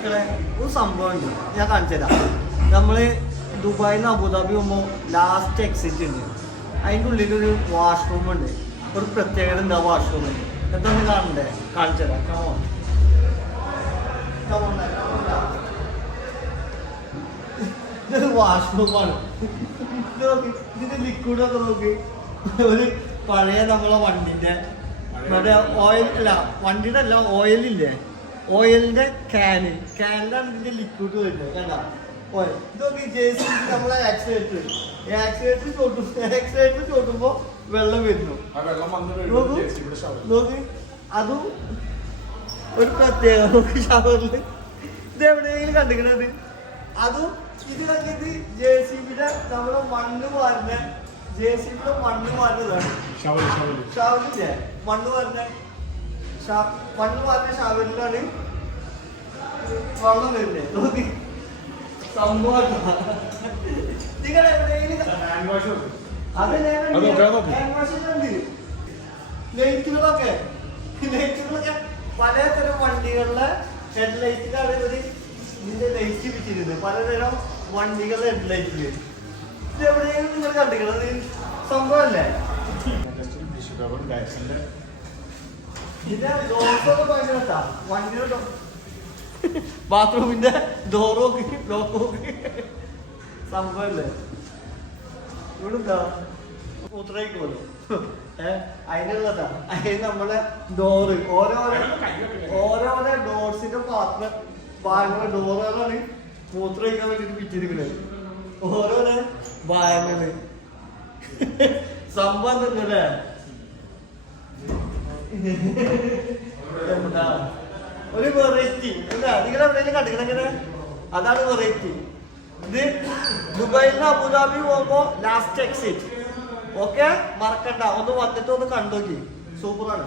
മക്കളെ ഒരു സംഭവം ഉണ്ട്. ഞാൻ കാണിച്ചു തരാം നമ്മൾ ദുബായിൽ നിന്ന് അബുദാബി പോകുമ്പോൾ ലാസ്റ്റ് എക്സിറ്റ് ഉണ്ട്. അതിന്റെ ഉള്ളിലൊരു വാഷ്റൂം ഉണ്ട്. ഒരു പ്രത്യേകത ഉണ്ട് ആ വാഷ്റൂമിൽ എന്താണ് കാണണ്ടേ? കാണിച്ചു തരാം കമോൺ ഇതൊരു വാഷ്റൂമാണ് ഇത് നോക്ക്. ഇതിന്റെ ലിക്വിഡ് ഒക്കെ നോക്ക്. ഒരു പഴയ നമ്മളെ വണ്ടിന്റെ. മറ്റേ ഓയിൽ അല്ല വണ്ടിയുടെ അല്ല ഓയിലില്ലേ ഓയിലിന്റെ ക്യാന് ക്യാനിലാണ് ഇതിന്റെ ലിക്വിഡ് വരുന്നത്. കണ്ട? ഓയിൽ. ഇതൊക്കെ ജെ സി നമ്മളെ ആക്സിലേറ്റർ ആക്സിലേറ്റർ ചോട്ടും ആക്സിലേറ്റർ ചോട്ടുമ്പോ വെള്ളം വരുന്നു. നോക്കൂ. അതും ഒരു പ്രത്യേക നോക്ക് ഷവറിൽ ഇത് എവിടെയെങ്കിലും കണ്ടിക്കണത് അതും ഇത് കണ്ടിട്ട് ജെ സി ബിയുടെ നമ്മളെ മണ്ണ് മാറുന്ന ജെ സി ബിയുടെ മണ്ണ് മാറുന്നതാണ്. ഷവറില്ലേ മണ്ണ് വാരുന്ന ഷാ- പറഞ്ഞ ഷവറിലാണ് വെള്ളം വരുന്നത് നോക്ക്. സംഭവം നിങ്ങൾ എവിടെയെങ്കിലും അത്. ലൈറ്റുകളൊക്കെ. ലൈറ്റുകളൊക്കെ പലതരം വണ്ടികളിലെ ഹെഡ്ലൈറ്റിലാണ് ഇവർ ഇതിന്റെ ലൈറ്റ് വിറ്റിരുന്നത് പലതരം വണ്ടികളുടെ ഹെഡ്ലൈറ്റിൽ. ഇത് എവിടെയെങ്കിലും നിങ്ങൾ കണ്ടിട്ടുള്ളത് സംഭവമല്ലേ ബാത്റൂമിന്റെ ഡോറോക്ക് ലോക്കോക്ക് സംഭവല്ലേ? ഇവിടെന്താ മൂത്രയിക്കോലോ ഏഹ് അതിനുള്ളതാ. അതിന് നമ്മളെ ഡോറ് ഓരോരോ ഓരോരോ ഡോർസിന്റെ പാത്രം ഭാഗങ്ങളെ ഡോറുകളാണ് മൂത്രയിക്കാൻ വേണ്ടിട്ട് വിറ്റിരിക്കുന്നത് ഓരോരോ ഭാഗങ്ങൾ. സംഭവം തന്നെയല്ലേ എന്താ? ഒരു വെറൈറ്റി എന്താ? നിങ്ങൾ എവിടെയെങ്കിലും കണ്ടിക്കണെങ്ങനെ അതാണ് വെറൈറ്റി ഇത് ദുബായിൽ അബുദാബി പോകുമ്പോ ലാസ്റ്റ് എക്സിറ്റ് ഓക്കെ മറക്കണ്ട. ഒന്ന് വന്നിട്ട് ഒന്ന് കണ്ടോക്കി. സൂപ്പറാണ്.